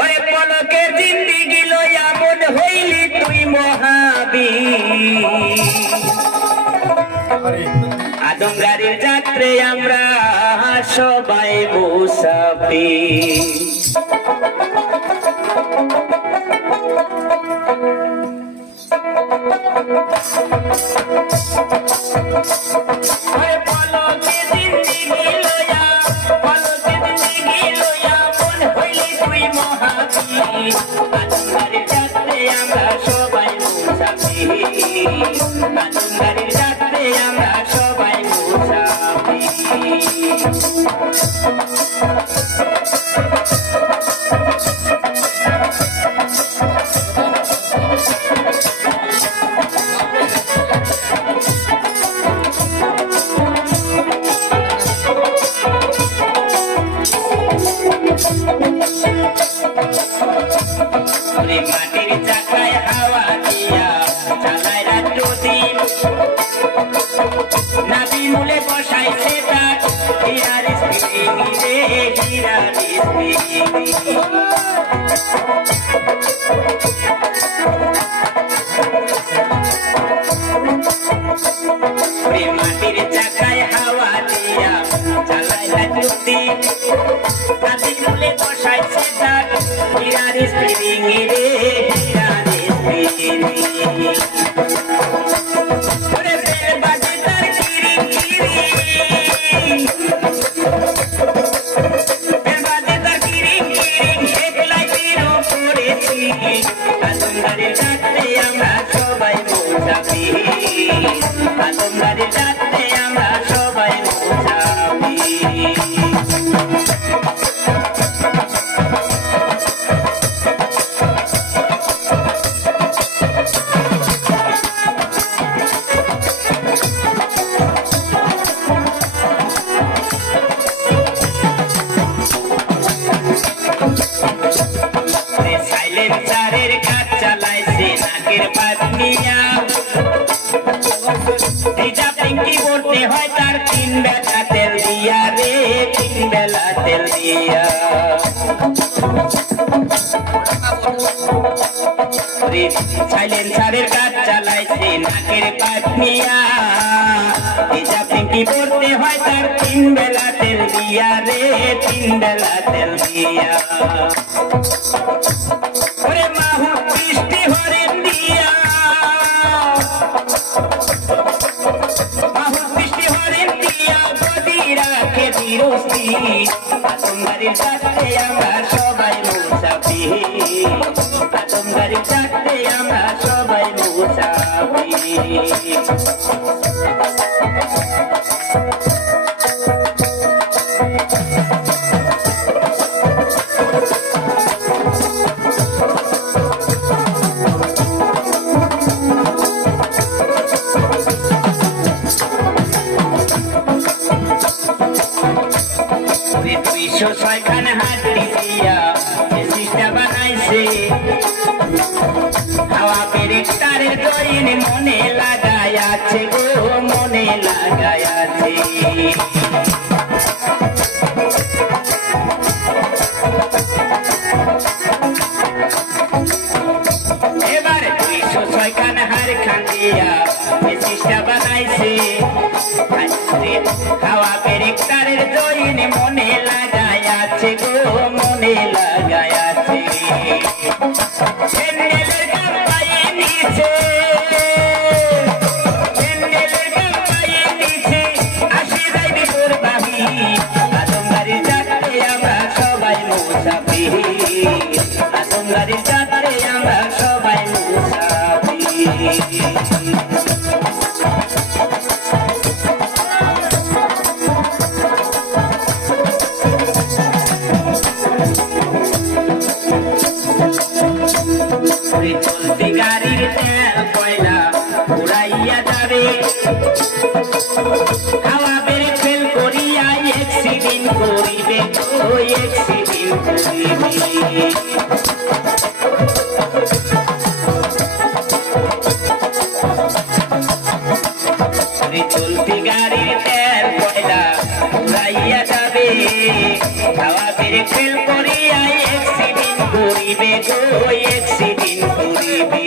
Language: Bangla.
ওরে পলকের জিন্দিগি লইয়া মন হইলি তুই মহাবীর। আদম গাড়ির যাত্রে আমরা সবাই মুসাফির। মাটির চাকায় হাওয়া দিয়া চালায় রাত দিন, নাবি মূলে বসাইছে তার হীরার স্পিরিং রে, হীরার স্পিরিং। মাটির চাকায় হাওয়া দিয়া চালায় রাত দিন, নাবি মূলে বসাইছে তার হীরার স্পিরিং রে, হীরার স্পিরিং। ওরে বেল বাজে তার কিরিং কিরিং, বেল বাজে তার কিরিং কিরিং, একলাই তীরও পড়েছি। আদম গাড়ির যাত্রে আমরা সবাই মুসাফির, আদম গাড়ির যাত্রে আমরা সবাই মুসাফির। সাইলেন্সারের কাজ চালাইছে নাকের পাতনিয়া, ভিজা পিঙ্কি করতে হয় তার 3 বেলা তেল দিয়া রে, 3 বেলা তেল দিয়া। সাইলেন্সারের কাজ চালাইছে নাকের পাতনিয়া, ভিজা পিঙ্কি করতে হয় তার 3 বেলা তেল দিয়া রে, 3 বেলা তেল দিয়া। ওরে মাহু বৃষ্টি হরেন দিয়া, মাহু বৃষ্টি হরেন দিয়া গদি রাখে দিরস্তি। আদম গাড়ির যাত্রে আমরা সবাই মুসাফির, আদম গাড়ির যাত্রে আমরা সবাই মুসাফির। ছয়খান হাতি দিয়া সিস্টা বানাইছে, হাওয়া পেরেক তারের দইন মনে লাগায়াছে গো, মনে লাগায়াছে। এবার 206খান হার খান দিয়া সিস্টা বানাইছে, হাওয়া পেরেক তারের দইন মনে লাগায়াছে গো, মনে লাগায়াছে। ছেন্ডেলের গাম পায়ে নিচে, ছেন্ডেলের গাম পায়ে নিচে আসে যাইবি তোর বাহি। আদম গাড়ির যাত্রে আমরা সবাই মুসাফির, আদম গাড়ির যাত্রে আমরা সবাই মুসাফির। চলতি গাড়ির তেল কয়লা উড়াইয়া যাবে, হাওয়া বেড়ে ফেল করিয়া অ্যাক্সিডেন্ট করিবে তো, অ্যাক্সিডেন্ট করিবে। চলতি গাড়ির তেল কয়লা উড়াইয়া যাবে, হাওয়া বেড়ে ফেল করিয়া করিবে গো অ্যাক্সিডেন্ট করিবে